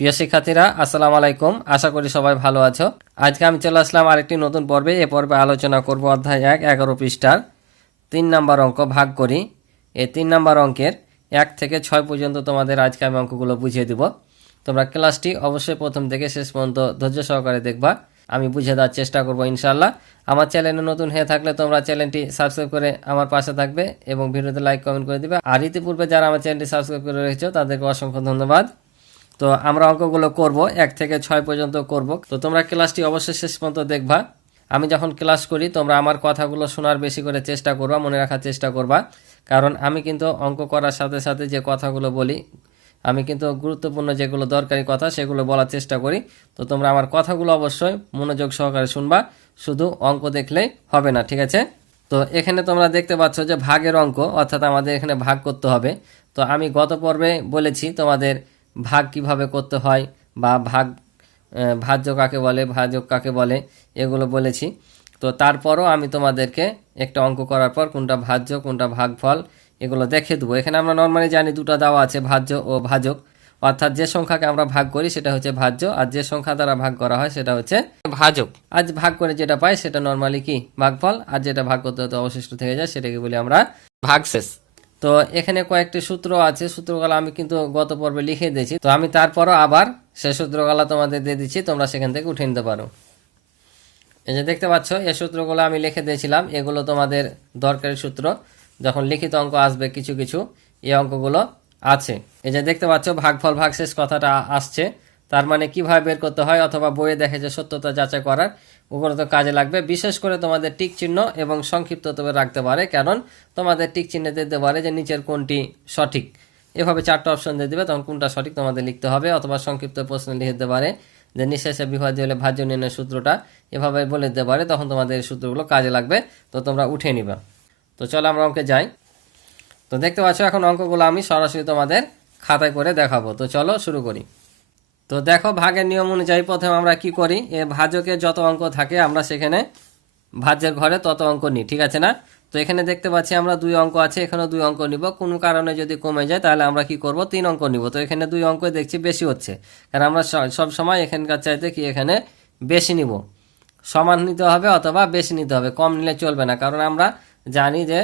প্রিয় শিক্ষার্থীরা, আসসালামু আলাইকুম। আশা করি সবাই ভালো আছো। আজকে আমি চলে আসলাম আরেকটি নতুন পর্বে। এ পর্বে আলোচনা করব অধ্যায় 1 11 পৃষ্ঠার 3 নম্বর অঙ্ক ভাগ করি। এই 3 নম্বর অঙ্কের 1 থেকে 6 পর্যন্ত তোমাদের আজকে আমি অঙ্কগুলো বুঝিয়ে দিব। তোমরা ক্লাসটি অবশ্যই প্রথম থেকে শেষ পর্যন্ত ধৈর্য সহকারে দেখবা। আমি বুঝিয়ে দেওয়ার চেষ্টা করব ইনশাআল্লাহ। আমার চ্যানেলে নতুন হয়ে থাকলে তোমরা চ্যানেলটি সাবস্ক্রাইব করে আমার পাশে থাকবে এবং ভিডিওতে লাইক কমেন্ট করে দিবে। আর ইতিপূর্বে যারা আমার চ্যানেলটি সাবস্ক্রাইব করে রেখেছো তাদেরকে অসংখ্য ধন্যবাদ। তো আমরা অঙ্কগুলো করব 1 থেকে 6 পর্যন্ত করব। তো তোমরা ক্লাসটি অবশ্যই শেষ পর্যন্ত দেখবা। আমি যখন ক্লাস করি তোমরা আমার কথাগুলো শোনার বেশি করে চেষ্টা করবা, মনে রাখার চেষ্টা করবা। কারণ আমি কিন্তু অঙ্ক করার সাথে সাথে যে কথাগুলো বলি, আমি কিন্তু গুরুত্বপূর্ণ যেগুলো দরকারি কথা সেগুলো বলার চেষ্টা করি। তো তোমরা আমার কথাগুলো অবশ্যই মনোযোগ সহকারে শুনবা, শুধু অঙ্ক দেখলেই হবে না, ঠিক আছে? তো এখানে তোমরা দেখতে পাচ্ছ যে ভাগের অঙ্ক, অর্থাৎ আমাদের এখানে ভাগ করতে হবে। তো আমি গত পর্বে বলেছি তোমাদের ভাগ কিভাবে করতে হয়, বা ভাজ্য কাকে বলে, ভাজক কাকে বলে, এগুলো বলেছি। তো তারপরও আমি তোমাদেরকে একটা অঙ্ক করার পর কোনটা ভাজ্য কোনটা ভাগফল এগুলো দেখে দেবো। এখানে আমরা নর্মালি জানি দুটো দেওয়া আছে, ভাজ্য ও ভাজক। অর্থাৎ যে সংখ্যাকে আমরা ভাগ করি সেটা হচ্ছে ভাজ্য, আর যে সংখ্যা দ্বারা ভাগ করা হয় সেটা হচ্ছে ভাজক। আজ ভাগ করে যেটা পাই সেটা নর্মালি কি ভাগফল, আর যেটা ভাগ করতে হতে অবশিষ্ট থেকে যায় সেটাকে বলি আমরা ভাগশেষ। তো এখানে কয়েকটি সূত্র আছে, সূত্রগুলো আমি কিন্তু গত পর্বে লিখে দিয়েছি। তো আমি তারপরও আবার সেই সূত্রগুলো তোমাদের দিয়ে দিচ্ছি, তোমরা সেখান থেকে উঠে নিতে পারো। এই যে দেখতে পাচ্ছ, এই সূত্রগুলো আমি লিখে দিয়েছিলাম, এগুলো তোমাদের দরকারি সূত্র। যখন লিখিত অঙ্ক আসবে কিছু কিছু, এই অঙ্কগুলো আছে। এই যে দেখতে পাচ্ছ ভাগফল ভাগশেষ কথাটা আসছে, তার মানে কিভাবে বের করতে হয় অথবা বইয়ে দেখে যে সত্যতা যাচাই করার, ওগুলো তো কাজে লাগবে। বিশেষ করে তোমাদের টিক চিহ্ন এবং সংক্ষিপ্ত তবে রাখতে পারে, কারণ তোমাদের টিক চিহ্নে দিতে পারে যে নিচের কোনটি সঠিক। এভাবে 4টা অপশন দিয়ে দেবে, তখন কোনটা সঠিক তোমাদের লিখতে হবে। অথবা সংক্ষিপ্ত প্রশ্ন লিখে দিতে পারে যে নিঃশেষে বিভাজ্য হলে ভাজ্য নির্ণয় সূত্রটা, এভাবে বলে দিতে পারে, তখন তোমাদের এই সূত্রগুলো কাজে লাগবে। তো তোমরা উঠে নিবা। তো চলো আমরা অঙ্কে যাই। তো দেখতে পাচ্ছ এখন অঙ্কগুলো আমি সরাসরি তোমাদের খাতায় করে দেখাবো। তো চলো শুরু করি। তো দেখো, ভাগের নিয়ম অনুযায়ী প্রথমে আমরা কি করি, এ ভাজকে যত অঙ্ক থাকে আমরা সেখানে ভাজ্যের ঘরে তত অঙ্ক নিই, ঠিক আছে না? তো এখানে দেখতে পাচ্ছি আমরা 2 অঙ্ক আছে, এখানেও 2 অঙ্ক নিব। কোনো কারণে যদি কমে যায় তাহলে আমরা কি করব, 3 অঙ্ক নিব। তো এখানে 2 অঙ্ক দেখছি বেশি হচ্ছে, কারণ আমরা সব সময় এখানকার চাইতে কি এখানে বেশি নিব। সমান নিতে হবে অথবা বেশি নিতে হবে, কম নিলে চলবে না। কারণ আমরা জানি যে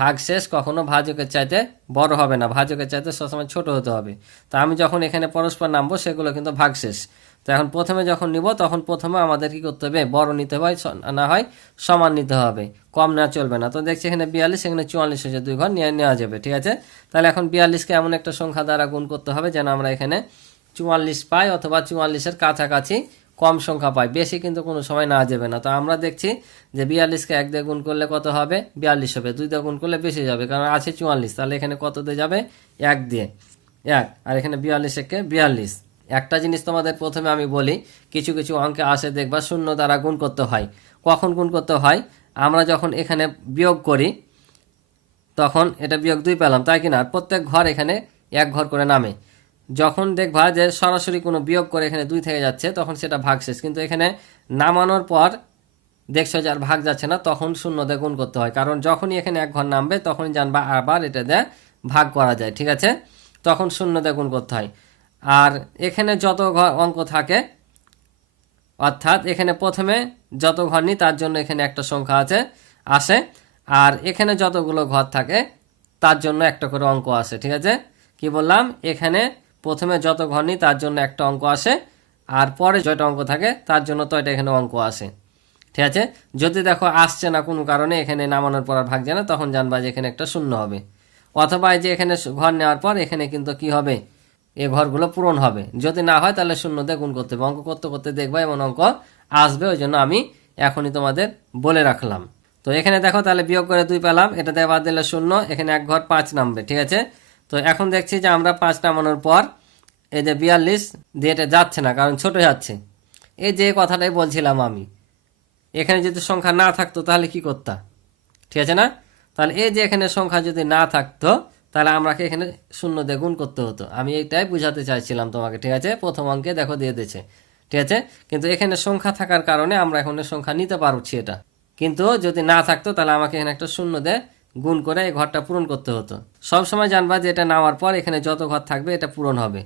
ভাগশেষ কখনো ভাজকের চাইতে বড় হবে না, ভাজকের চাইতে সবসময় ছোট হতে হবে। তো আমি যখন এখানে পরস্পর নামবো সেগুলো কিন্তু ভাগশেষ। তো এখন প্রথমে যখন নিব তখন প্রথমে আমাদের কি করতে হবে, বড় নিতে হবে, না হয় সমান নিতে হবে, কম নেওয়া চলবে না। তো দেখছি এখানে 42, এখানে 44 হয়েছে, 2 ঘর নেওয়া যাবে, ঠিক আছে? তাহলে এখন 42কে এমন একটা সংখ্যা দ্বারা গুণ করতে হবে যেন আমরা এখানে 44 পাই, অথবা 44-এর কাছাকাছি কম সংখ্যা পাই, বেশি কিন্তু কোনো সময় না যাবে না। তো আমরা দেখছি যে 42কে 1 দিয়ে গুণ করলে কত হবে, 42 হবে। 2 দিয়ে গুণ করলে বেশি যাবে, কারণ আছে 44। তাহলে এখানে কত দিয়ে যাবে, 1 দিয়ে 1, আর এখানে 42-একে 42। একটা জিনিস তোমাদের প্রথমে আমি বলি, কিছু কিছু অঙ্কে আসে দেখবা শূন্য দ্বারা গুণ করতে হয়। কখন গুণ করতে হয়, আমরা যখন এখানে বিয়োগ করি তখন এটা বিয়োগ 2 পেলাম, তাই কিনা? আর প্রত্যেক ঘর এখানে 1 ঘর করে নামে। যখন দেখবা যে সরাসরি কোনো বিয়োগ করে এখানে 2 থেকে যাচ্ছে তখন সেটা ভাগশেষ। কিন্তু এখানে নামানোর পর দেখছো যে আর ভাগ যাচ্ছে না, তখন শূন্য দিয়ে গুণ করতে হয়। কারণ যখনই এখানে 1 ঘর নামবে তখনই জানবা আবার এটা দিয়ে ভাগ করা যায়, ঠিক আছে? তখন শূন্য দিয়ে গুণ করতে হয়। আর এখানে যত ঘর অঙ্ক থাকে, অর্থাৎ এখানে প্রথমে যত ঘর নিই তার জন্য এখানে একটা সংখ্যা আসে, আর এখানে যতগুলো ঘর থাকে তার জন্য একটা করে অঙ্ক আসে, ঠিক আছে? কি বললাম, এখানে প্রথমে যত ঘর নিই তার জন্য একটা অঙ্ক আসে, আর পরে যয়টা অঙ্ক থাকে তার জন্য তয়টা এখানে অঙ্ক আসে, ঠিক আছে? যদি দেখো আসছে না কোনো কারণে, এখানে নামানোর পর আর ভাগ যায় না, তখন জানবা যে এখানে একটা শূন্য হবে। অথবা এই যে এখানে ঘর নেওয়ার পর এখানে কিন্তু কি হবে, এই ঘরগুলো পূরণ হবে। যদি না হয় তাহলে শূন্য দিয়ে গুণ করতে হবে। অঙ্ক করতে করতে দেখবা এমন অঙ্ক আসবে, ওই জন্য আমি এখনই তোমাদের বলে রাখলাম। তো এখানে দেখো, তাহলে বিয়োগ করে 2 পেলাম, এটা দিয়ে বাদ দিলে 0, এখানে 1 ঘর 5 নামবে, ঠিক আছে? তো এখন দেখছি যে আমরা 5 নামানোর পর এই যে 42 দিয়ে এটা যাচ্ছে না, কারণ ছোট যাচ্ছে। এই যে কথাটাই বলছিলাম আমি, এখানে যদি সংখ্যা না থাকতো তাহলে কি করতাম, ঠিক আছে না? তাহলে এই যে এখানে সংখ্যা যদি না থাকতো তাহলে আমাকে এখানে শূন্য দিয়ে গুণ করতে হতো। আমি এইটাই বুঝাতে চাইছিলাম তোমাকে, ঠিক আছে? প্রথম অঙ্কে দেখো দিয়ে দিয়েছে, ঠিক আছে? কিন্তু এখানে সংখ্যা থাকার কারণে আমরা এখন সংখ্যা নিতে পারছি এটা। কিন্তু যদি না থাকতো তাহলে আমাকে এখানে একটা শূন্য দিয়ে গুণ করে এই ঘরটা পূরণ করতে হতো। সব সময় জানবা যে এটা নেওয়ার পর এখানে যত ঘর থাকবে এটা পূরণ হবে।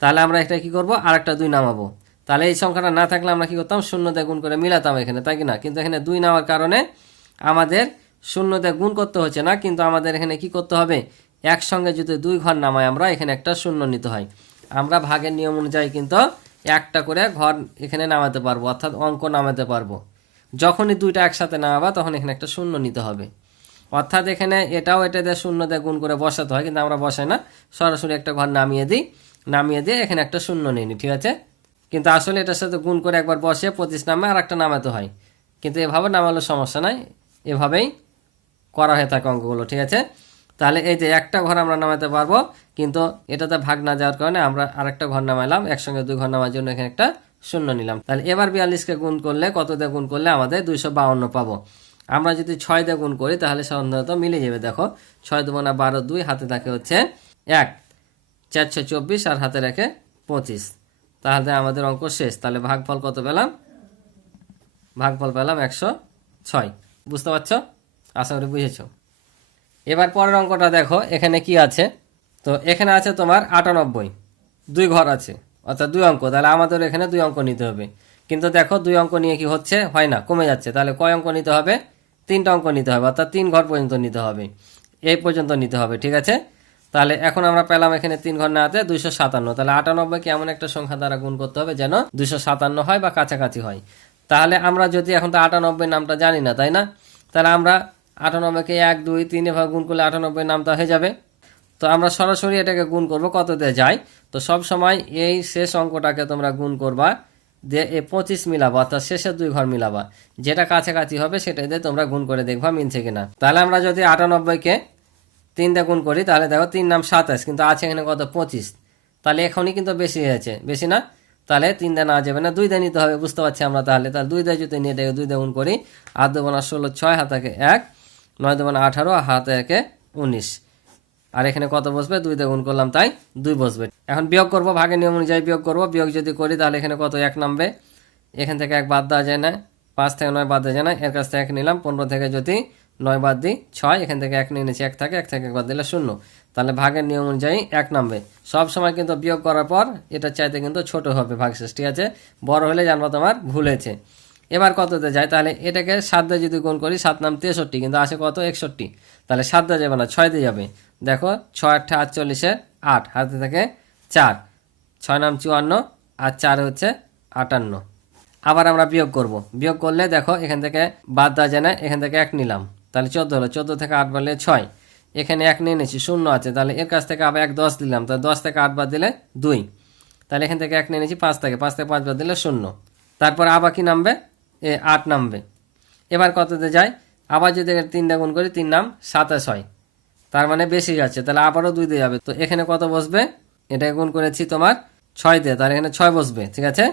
তাহলে আমরা এটা কি করব, আরেকটা 2 নামাবো। তাহলে এই সংখ্যাটা না থাকলে আমরা কি করতাম, 0 দিয়ে গুণ করে মিলাতাম এখানে, তাই কি না? কিন্তু এখানে 2 নেওয়ার কারণে আমাদের 0 দিয়ে গুণ করতে হচ্ছে না, কিন্তু আমাদের এখানে কি করতে হবে, একসঙ্গে যদি 2 ঘর নামাই আমরা, এখানে একটা 0 নিতে হয়। আমরা ভাগের নিয়ম অনুযায়ী কিন্তু একটা করে ঘর এখানে নামাতে পারবো, অর্থাৎ অঙ্ক নামাতে পারবো। যখনই 2টা একসাথে নামাবা তখন এখানে একটা 0 নিতে হবে। অর্থাৎ এখানে এটাও এটা দিয়ে 0 দিয়ে গুণ করে বসাতে হয়, কিন্তু আমরা বসাই না, সরাসরি একটা ঘর নামিয়ে দিই, নামিয়ে দিয়ে এখানে একটা 0 নিয়ে নিই, ঠিক আছে? কিন্তু আসলে এটার সাথে গুণ করে একবার বসে 25 নামে আর একটা নামাতে হয়, কিন্তু এভাবে নামালে সমস্যা নাই, এভাবেই করা হয়ে থাকে অঙ্কগুলো, ঠিক আছে? তাহলে এই যে একটা ঘর আমরা নামাতে পারবো, কিন্তু এটাতে ভাগ না যাওয়ার কারণে আমরা আরেকটা ঘর নামাইলাম, একসঙ্গে 2 ঘর নামার জন্য এখানে একটা 0 নিলাম। তাহলে এবার 42কে গুণ করলে, কত দিয়ে গুণ করলে আমাদের 252 পাবো। আমরা যদি 6 দিয়ে গুণ করি তাহলে সাধারণত মিলে যাবে। দেখো 6 দুগুণা 12, 2 হাতে থাকে হচ্ছে 1, 424 আর হাতে রেখে 25। তাহলে আমাদের অঙ্ক শেষ। তাহলে ভাগফল কত পেলাম, ভাগফল পেলাম 106। বুঝতে পারছো? আশা করি বুঝেছো। এবার পরের অঙ্কটা দেখো, এখানে কি আছে। তো এখানে আছে তোমার 98, 2 ঘর আছে, অর্থাৎ 2 অঙ্ক। তাহলে আমাদের এখানে 2 অঙ্ক নিতে হবে, কিন্তু দেখো 2 অঙ্ক নিয়ে কি হচ্ছে, হয় না, কমে যাচ্ছে। তাহলে কয় অঙ্ক নিতে হবে, 3টা অঙ্ক নিতে হবে, অর্থাৎ 3 ঘর পর্যন্ত নিতে হবে, এই পর্যন্ত নিতে হবে, ঠিক আছে? তাহলে এখন আমরা পেলাম এখানে 3 ঘর নেওয়াতে 257। তাহলে 98কে এমন একটা সংখ্যা দ্বারা গুণ করতে হবে যেন 257 হয় বা কাছাকাছি হয়। তাহলে আমরা যদি এখন তো 98 নামটা জানি না, তাই না? তাহলে আমরা 98কে 1, 2, 3 এভাবে গুণ করলে 98 নামটা হয়ে যাবে। তো আমরা সরাসরি এটাকে গুণ করব কত দিয়ে যায়। তো সব সময় এই শেষ অঙ্কটাকে তোমরা গুণ করবা দিয়ে এই 25 মিলাবা, অর্থাৎ শেষের 2 ঘর মিলাবা, যেটা কাছাকাছি হবে সেটা দিয়ে তোমরা গুণ করে দেখবা মিলছে কিনা। তাহলে আমরা যদি 98কে 3 দিয়ে গুণ করি তাহলে দেখো 3 নাম 27, কিন্তু আছে এখানে কত 25। তাহলে এখনই কিন্তু বেশি হয়েছে, বেশি না? তাহলে 3 দিয়ে না যাবে না, 2 দিয়ে নিতে হবে, বুঝতে পারছি আমরা। তাহলে 2 দিয়ে যদি নিয়ে এটাকে 2 দিয়ে গুণ করি, 8 দুগুণা 16, 6 হাতে 1, 9 দুগুণা 18 হাতে 19। আর এখানে কত বসবে, 2 দিয়ে গুণ করলাম তাই 2 বসবে। এখন বিয়োগ করব, ভাগের নিয়ম অনুযায়ী বিয়োগ করব। বিয়োগ যদি করি তাহলে এখানে কত 1 নামবে, এখান থেকে 1 বাদ দেওয়া যায় না, 5 থেকে 9 বাদ দেওয়া যায় না, এর কাছ থেকে 1 নিলাম, 15 থেকে যদি 9 বাদ দিই 6, এখান থেকে 1 নিয়ে নিয়েছি, 1 থাকে, 1 থেকে 1 বাদ দিলে 0। তাহলে ভাগের নিয়ম অনুযায়ী 1 নামবে। সব সময় কিন্তু বিয়োগ করার পর এটা চাইতে কিন্তু ছোট হবে ভাগশেষ, ঠিক আছে? বড় হলে জানবো তোমার ভুল হয়েছে। এবার কততে যায়, তাহলে এটাকে 7 দিয়ে যদি গুণ করি, 7 নাম 63, কিন্তু আসে কত 61। তাহলে 7 দিয়ে যাবে না, 6 দিয়ে যাবে। দেখো 6 8 48, 8 হাতে থেকে 4, 6 নাম 54 আর 4 হচ্ছে 58। আবার আমরা বিয়োগ করব। বিয়োগ করলে দেখো এখান থেকে বাদ দেওয়া যায় না, এখান থেকে 1 নিলাম, তাহলে 14 হলো, 14 থেকে 8 বাদলে 6, এখানে 1 নিয়ে নিয়েছি, 0 আছে, তাহলে এর কাছ থেকে আবার 1 10 দিলাম, তাহলে 10 থেকে 8 বাদ দিলে 2, তাহলে এখান থেকে 1 নিয়ে নিয়েছি, 5 থেকে 5 বাদ দিলে 0। তারপর আবার কি নামবে, 8 নামবে। এবার কততে যায়, আবার যদি 3 দিয়ে গুণ করি, 3 নাম 27 হয়, তার মানে বেশি যাচ্ছে, তাহলে আবারও 2 দিয়ে যাবে। তো এখানে কত বসবে, এটা গুণ করেছি তোমার 6 দিয়ে, তাহলে এখানে 6 বসবে, ঠিক আছে?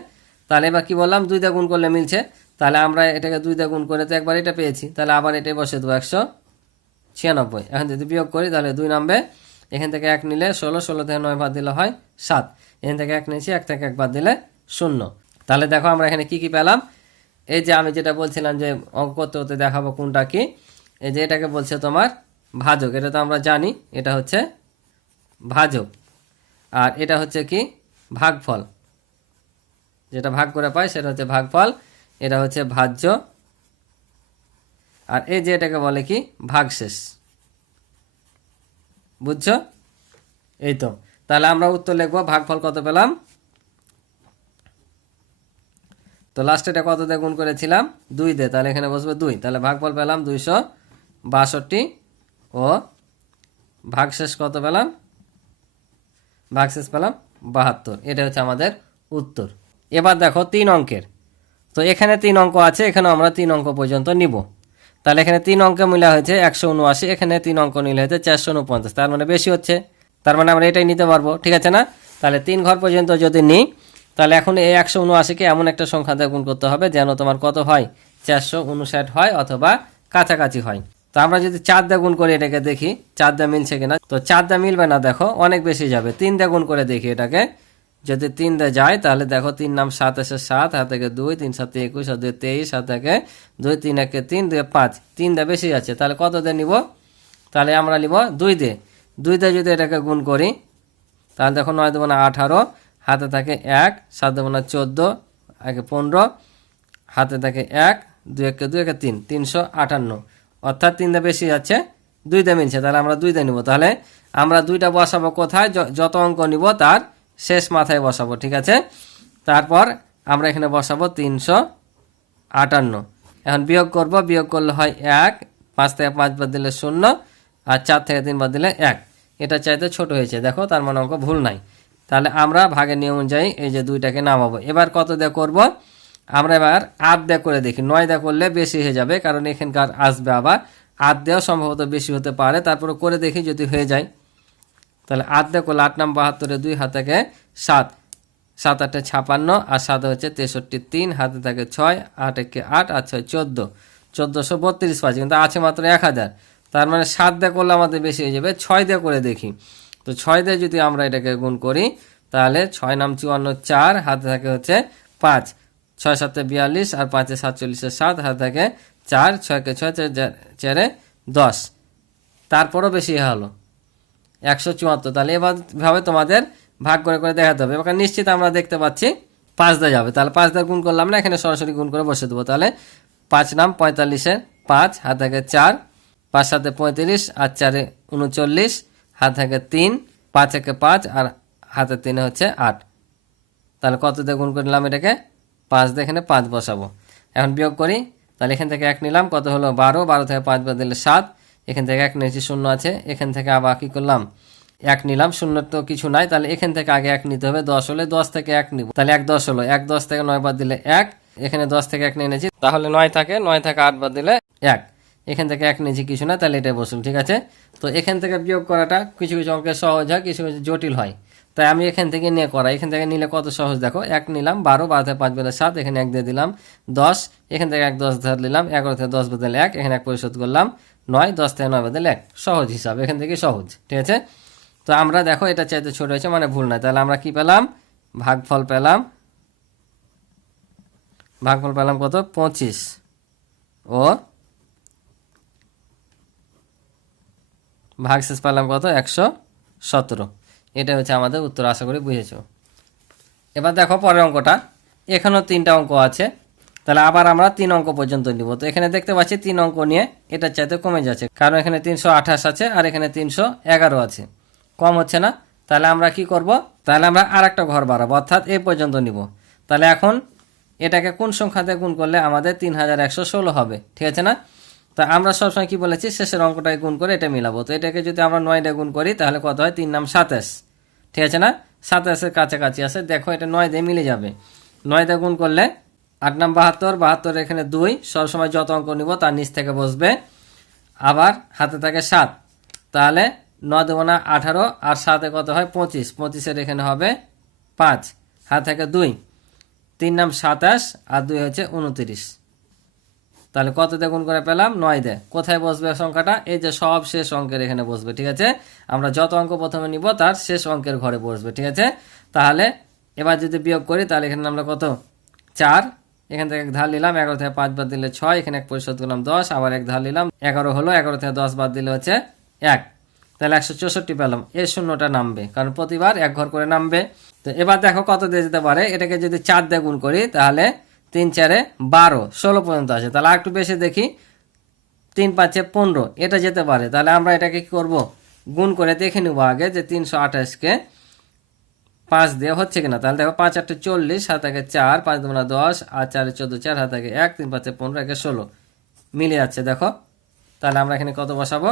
তাহলে এবার কি বললাম, 2 দিয়ে গুণ করলে মিলছে, তাহলে আমরা এটাকে 2 দিয়ে গুণ করে তো একবার এটা পেয়েছি, তাহলে আবার এটাই বসে দেবো 196। এখন যদি বিয়োগ করি তাহলে 2 নামবে, এখান থেকে 1 নিলে 16, 16 থেকে 9 বাদ দিলে হয় 7, এখান থেকে 1 নিয়েছি, 1 থেকে 1 বাদ দিলে 0। তাহলে দেখো আমরা এখানে কি কি পেলাম, এই যে আমি যেটা বলছিলাম যে অঙ্ক করতে হতে দেখাবো কোনটা কি, এই যে এটাকে বলছে তোমার ভাজক, এটা তো আমরা জানি, এটা হচ্ছে ভাজক, আর এটা হচ্ছে কি ভাগফল, যেটা ভাগ করে পাই সেটা হচ্ছে ভাগফল, এটা হচ্ছে ভাজ্য, আর এই যে এটাকে বলে কি ভাগশেষ। বুঝছো? এই তো। তাহলে আমরা উত্তর লিখবো, ভাগফল কত পেলাম, তো লাস্টে এটা কত দিয়ে গুণ করেছিলাম, 2 দিয়ে, তাহলে এখানে বসবে 2, তাহলে ভাগফল পেলাম 262 ও ভাগশেষ কত পেলাম, ভাগশেষ পেলাম 72। এটা হচ্ছে আমাদের উত্তর। এবার দেখো 3 অঙ্কের, তো এখানে 3 অঙ্ক আছে, এখানে আমরা 3 অঙ্ক পর্যন্ত নিব। তাহলে এখানে 3 অঙ্কে মিলা হয়েছে 179, এখানে 3 অঙ্ক নিলে হয়েছে 449, তার মানে বেশি হচ্ছে, তার মানে আমরা এটাই নিতে পারবো, ঠিক আছে না? তাহলে 3 ঘর পর্যন্ত যদি নিই, তাহলে এখন এই 179কে এমন একটা সংখ্যা দিয়ে গুণ করতে হবে যেন তোমার কত হয়, 459 হয় অথবা কাছাকাছি হয়। তো আমরা যদি 4 দিয়ে গুণ করে এটাকে দেখি 4 দিয়ে মিলছে কিনা, তো 4 দিয়ে মিলবে না, দেখো অনেক বেশি যাবে। 3 দিয়ে গুণ করে দেখি এটাকে, যদি 3 দিয়ে যায় তাহলে দেখো 3 নাম 7 এসে 7 হাত থেকে 2, 3 7 21, হাত 2 23, হাত থেকে 2 3 1 3, 2 5, 3 দিয়ে বেশি যাচ্ছে, তাহলে কত দিয়ে নিব, তাহলে আমরা নিব 2 দিয়ে। 2 দিয়ে যদি এটাকে গুণ করি তাহলে দেখো 9 2 18 হাতে থাকে 1, 7 × 14, আগে 15, হাতে থাকে 1, 2 × 2 = 3, 358, অর্থাৎ 3 দিয়ে বেশি যাচ্ছে, 2 দিয়ে মিলছে, তাহলে আমরা 2 দিয়ে নিব। তাহলে আমরা 2টা বসাবো কোথায়, যত অঙ্ক নিব তার শেষ মাথায় বসাবো, ঠিক আছে। তারপর আমরা এখানে বসাবো 358। এখন বিয়োগ করব, বিয়োগ করলে হয় 1, 5 থেকে 5 বাদ দিলে 0, আর 4 থেকে 3 বাদ দিলে 1। এটা চাইতে ছোট হয়েছে, দেখো, তার মানে অঙ্ক ভুল নাই। তাহলে আমরা ভাগের নিয়ম অনুযায়ী এই যে 2টাকে নামাবো। এবার কত দিয়ে করব, আমরা এবার 8 দিয়ে করে দেখি। 9 দিয়ে করলে বেশি হয়ে যাবে, কারণ এখানকার আসবে আবার 8 দিয়েও সম্ভবত বেশি হতে পারে। তারপরে করে দেখি যদি হয়ে যায়। তাহলে 8 দিয়ে করলে 8 নাম 72, 2 হাতে থাকে 7, 7 8 56, আর 7 হচ্ছে 63, 3 হাতে থাকে 6, 8 1 8, আর 6 14, 1432 পাচ্ছি, কিন্তু আছে মাত্র 1000। তার মানে 7 দিয়ে করলে আমাদের বেশি হয়ে যাবে। 6 দিয়ে করে দেখি। তো 6 দিয়ে যদি আমরা এটাকে গুণ করি, তাহলে 6 নাম 54, 4 হাতে থাকে হচ্ছে 5, 6 7 42, আর 5 47, 7 হাতে থাকে 4, 6 কে 6, 4 10, তারপরও বেশি হলো 174। তাহলে এভাবে তোমাদের ভাগ করে করে দেখাতে হবে। এবার নিশ্চিত আমরা দেখতে পাচ্ছি 5 দিয়ে যাবে, তাহলে 5 দিয়ে গুণ করলাম না, এখানে সরাসরি গুণ করে বসে দেবো। তাহলে 5 নাম 45, 5 হাত থাকে 4, 5 7 35, আর 4 39, হাত থাকে 3, 5 1 5, আর হাতে 3 হচ্ছে 8। তাহলে কত দিয়ে গুণ করলাম এটাকে, 5 দিয়ে এখানে 5 বসাবো। এখন বিয়োগ করি, তাহলে এখান থেকে 1 নিলাম, কত হলো 12, 12 থেকে 5 বাদ দিলে 7, এখান থেকে 1 নিয়েছি, 0 আছে, এখান থেকে আবার কী করলাম 1 নিলাম, 0 তো কিছু নাই, তাহলে এখান থেকে আগে 1 নিতে হবে। 10 হলে 10 থেকে 1 নিব, তাহলে 1 10 হলো, 1 10 থেকে 9 বাদ দিলে 1, এখানে 10 থেকে 1 নিয়ে নিয়েছি, তাহলে 9 থাকে, 9 থেকে 8 বাদ দিলে 1, এখান থেকে 1 নিয়েছি, কিছু না, তাহলে এটাই বসুন, ঠিক আছে। তো এখান থেকে বিয়োগ করাটা কিছু কিছু অঙ্কের সহজ হয়, কিছু কিছু জটিল হয়, তাই আমি এখান থেকে নিয়ে করা। এখান থেকে নিলে কত সহজ দেখো, 1 নিলাম, 12, 12 থেকে 5 বাদ 7, এখানে 1 দিয়ে দিলাম, 10, এখান থেকে 1 10 ধরে নিলাম, 11 থেকে 10 বাদ দিলে 1, এখানে 1 পরিশোধ করলাম, 9, 10 থেকে 9 বাদ দিলে 1, সহজ হিসাব, এখান থেকে সহজ, ঠিক আছে। তো আমরা দেখো এটা চাইতে ছোট হয়েছে, মানে ভুল নাই। তাহলে আমরা কি পেলাম, ভাগফল পেলাম, ভাগফল পেলাম কত, 25 ও ভাগশেষ পেলাম কত, 117। এটা হচ্ছে আমাদের উত্তর, আশা করি বুঝেছো। এবার দেখো পরের অঙ্কটা, এখানেও 3টা অঙ্ক আছে, তাহলে আবার আমরা 3 অঙ্ক পর্যন্ত নিব। তো এখানে দেখতে পাচ্ছি 3 অঙ্ক নিয়ে এটার চাইতে কমে যাচ্ছে, কারণ এখানে 328 আছে, আর এখানে 311 আছে, কম হচ্ছে না। তাহলে আমরা কি করব, তাহলে আমরা আর একটা ঘর বাড়াবো, অর্থাৎ এই পর্যন্ত নিব। তাহলে এখন এটাকে কোন সংখ্যাতে গুণ করলে আমাদের 3116 হবে, ঠিক আছে না। তা আমরা সবসময় কি বলেছি, শেষের অঙ্কটাকে গুণ করে এটা মিলাবো। তো এটাকে যদি আমরা 9 দিয়ে গুণ করি, তাহলে কত হয়, 3 নাম 27, ঠিক আছে না, 27-এর কাছাকাছি আছে, দেখো এটা 9 দিয়ে মিলে যাবে। 9 দিয়ে গুণ করলে 8 নাম 72, 72 এখানে 2, সবসময় যত অঙ্ক নিব তার নিচ থেকে বসবে, আবার হাতে থাকে 7, তাহলে 9 দেবো না 18, আর 7-এ কত হয় 25, 25-এর এখানে হবে 5, হাতে থাকে 2, 3 নাম 27, আর 2 হচ্ছে 29। তাহলে কত দিয়ে গুণ করে পেলাম, 9 দিয়ে। কোথায় বসবে সংখ্যাটা, এই যে সব শেষ অঙ্কের এখানে বসবে, ঠিক আছে। আমরা যত অঙ্ক প্রথমে নিব তার শেষ অঙ্কের ঘরে বসবে, ঠিক আছে। তাহলে এবার যদি বিয়োগ করি, তাহলে এখানে আমরা কত, 4, এখান থেকে 1 ধার নিলাম, 11 থেকে 5 বাদ দিলে 6, এখানে 1 পরিশোধ করলাম 10, আবার 1 ধার নিলাম, 11 হলো, 11 থেকে 10 বাদ দিলে হচ্ছে 1, তাহলে 164 পেলাম। এই শূন্যটা নামবে, কারণ প্রতিবার 1 ঘর করে নামবে। তো এবার দেখো কত দিয়ে যেতে পারে, এটাকে যদি 4 দিয়ে গুণ করি, তাহলে 3 4 12, 16 পর্যন্ত আছে। তাহলে আর একটু বেশি দেখি, 3 5 15, এটা যেতে পারে। তাহলে আমরা এটাকে কি করব, গুণ করে দেখে নেবো আগে যে 328-কে 5 দিয়ে হচ্ছে কিনা। তাহলে দেখো 5 8 40, হাত থাকে 4, 5 2 10, আর 4 14, 4 হাত থাকে 1, 3 5 15, 1 16, মিলে যাচ্ছে দেখো। তাহলে আমরা এখানে কত বসাবো,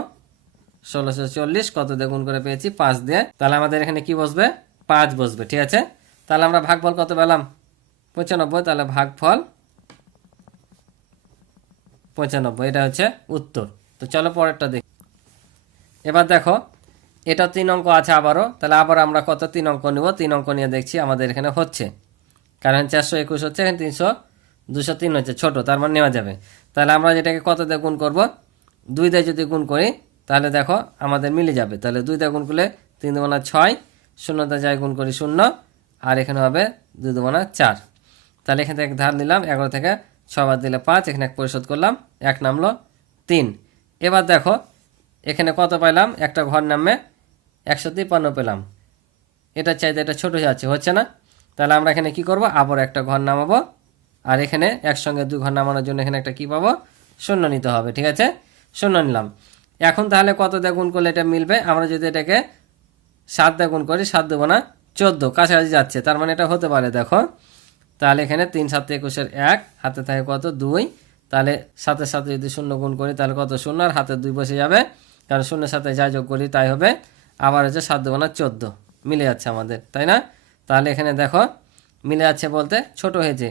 1640, কত দিয়ে গুণ করে পেয়েছি, 5 দিয়ে। তাহলে আমাদের এখানে কি বসবে, 5 বসবে, ঠিক আছে। তাহলে আমরা ভাগফল কত পেলাম, 95, তাহলে ভাগফল 95, এটা হচ্ছে উত্তর। তো চলো পরেরটা দেখি। এবার দেখো এটা 3 অঙ্ক আছে আবারও, তাহলে আবার আমরা কত 3 অঙ্ক নিব, 3 অঙ্ক নিয়ে দেখছি আমাদের এখানে হচ্ছে, কারণ 421 হচ্ছে, এখানে 203 হচ্ছে, ছোট, তার মানে নেওয়া যাবে। তাহলে আমরা যেটাকে কত দিয়ে গুণ করব, 2 দিয়ে যদি গুণ করি, তাহলে দেখো আমাদের মিলে যাবে। তাহলে 2 দিয়ে গুণ করলে 3 2 6, 0 দিয়ে যাই গুণ করি 0, আর এখানে হবে 2 2 4। তাহলে এখান থেকে 1 ধার নিলাম, 11 থেকে 6 বাদ দিলে 5, এখানে 1 পরিশোধ করলাম, 1 নামলো 3। এবার দেখো এখানে কত পাইলাম, একটা ঘর নামে 153 পেলাম, এটা চাইতে এটা ছোট যাচ্ছে, হচ্ছে না। তাহলে আমরা এখানে কি করব, আবার একটা ঘর নামাবো, আর এখানে একসঙ্গে 2 ঘর নামানোর জন্য এখানে একটা কি পাবো, শূন্য নিতে হবে। ঠিক আছে, শূন্য নিলাম। এখন তাহলে কত দিয়ে গুণ করলে এটা মিলবে, আমরা যদি এটাকে 7 দিয়ে গুণ করি, 7 দেবো না 14, কাছাকাছি যাচ্ছে, তার মানে এটা হতে পারে। দেখো তাহলে এখানে 3 7 21 1, হাতে থাকে কত 2, তাহলে 7-এর সাথে যদি শূন্য গুণ করি তাহলে কত শূন্য, আর হাতে 2 বসে যাবে, কারণ শূন্যের সাথে যা যোগ করি তাই হবে। আবার হচ্ছে 7 দেবো না 14, মিলে যাচ্ছে আমাদের, তাই না? তাহলে এখানে দেখো মিলে যাচ্ছে বলতে ছোট হয়েছে,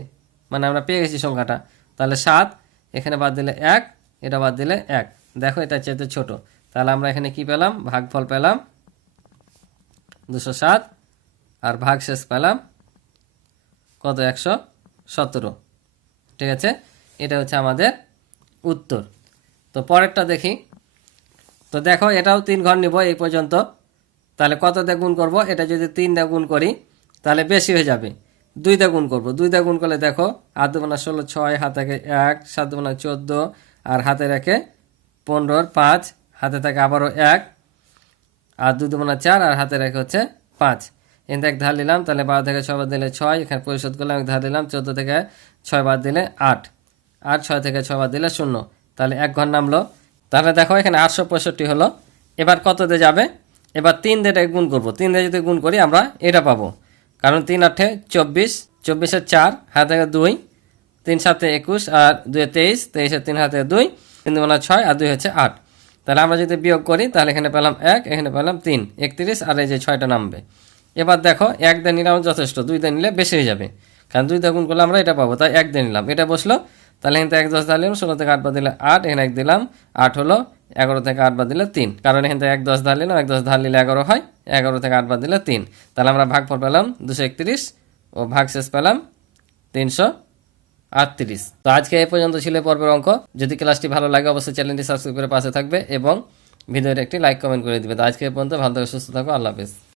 মানে আমরা পেয়ে গেছি সংখ্যাটা। তাহলে 7 এখানে বাদ দিলে 1, এটা বাদ দিলে 1, দেখো এটা চেয়ে ছোট। তাহলে আমরা এখানে কি পেলাম, ভাগফল পেলাম 207, আর ভাগশেষ পেলাম কত 117। ঠিক আছে, এটা হচ্ছে আমাদের উত্তর। তো পরেরটা দেখি। তো দেখো এটাও 3 ঘর নিব এই পর্যন্ত। তাহলে কত দিয়ে গুণ করবো, এটা যদি 3 দিয়ে গুণ করি তাহলে বেশি হয়ে যাবে। 2 দিয়ে গুণ করবো, 2 দিয়ে গুণ করলে দেখো 8 2 16 6, হাতে থাকে 1, 7 2 14, আর হাতে রাখে 15 5, হাতে থাকে আবারও 1, আর 2 2 4, আর হাতে রেখে হচ্ছে 5। এখান থেকে ধার নিলাম, তাহলে 12 থেকে 6 বাদ দিলে 6, এখানে পরিশোধ করলাম, ধার দিলাম 14 থেকে 6 বাদ দিলে 8, আর 6 থেকে 6 বাদ দিলে 0, তাহলে 1 ঘর নামলো। তাহলে দেখো এখানে 865 হলো। এবার কত দিয়ে যাবে, এবার 3 দিয়ে গুণ করবো, 3 দিয়ে যদি গুণ করি আমরা এটা পাবো, কারণ 3 8 24, 24 4, হাতে থেকে 2, 3 7 21, আর 2 23, 23 3 হাতে 2, 3 2 6, আর 2 হচ্ছে 8। তাহলে আমরা যদি বিয়োগ করি তাহলে এখানে পেলাম 1, এখানে পেলাম 3, 31, আর এই যে 6টা নামবে। এবার দেখো 1 দিয়ে নিলাম যথেষ্ট, 2 দিয়ে নিলে বেশি হয়ে যাবে, কারণ 2 দিয়ে গুণ করলে আমরা এটা পাবো, তাই 1 দিয়ে নিলাম, এটা বসলো। তাহলে এখানে 1 10 দিলাম, 16 থেকে 8 বাদ দিলে 8, এখানে 1 দিলাম 8 হলো, 11 থেকে 8 বাদ দিলে 3, কারণ এখানে 1 10 ধার নিলাম, 1 10 ধার নিলে 11 হয়, 11 থেকে 8 বাদ দিলে 3। তাহলে আমরা ভাগফল পেলাম 231, ও ভাগশেষ পেলাম 338। তো আজকে এই পর্যন্ত ছিল পর্বের অঙ্ক। যদি ক্লাসটি ভালো লাগে অবশ্যই চ্যানেলটি সাবস্ক্রাইব করে পাশে থাকবে এবং ভিডিওটি একটি লাইক কমেন্ট করে দিবে। তো আজকে এই পর্যন্ত, ভালো থাকো, সুস্থ থাকো, আল্লাহ হাফেজ।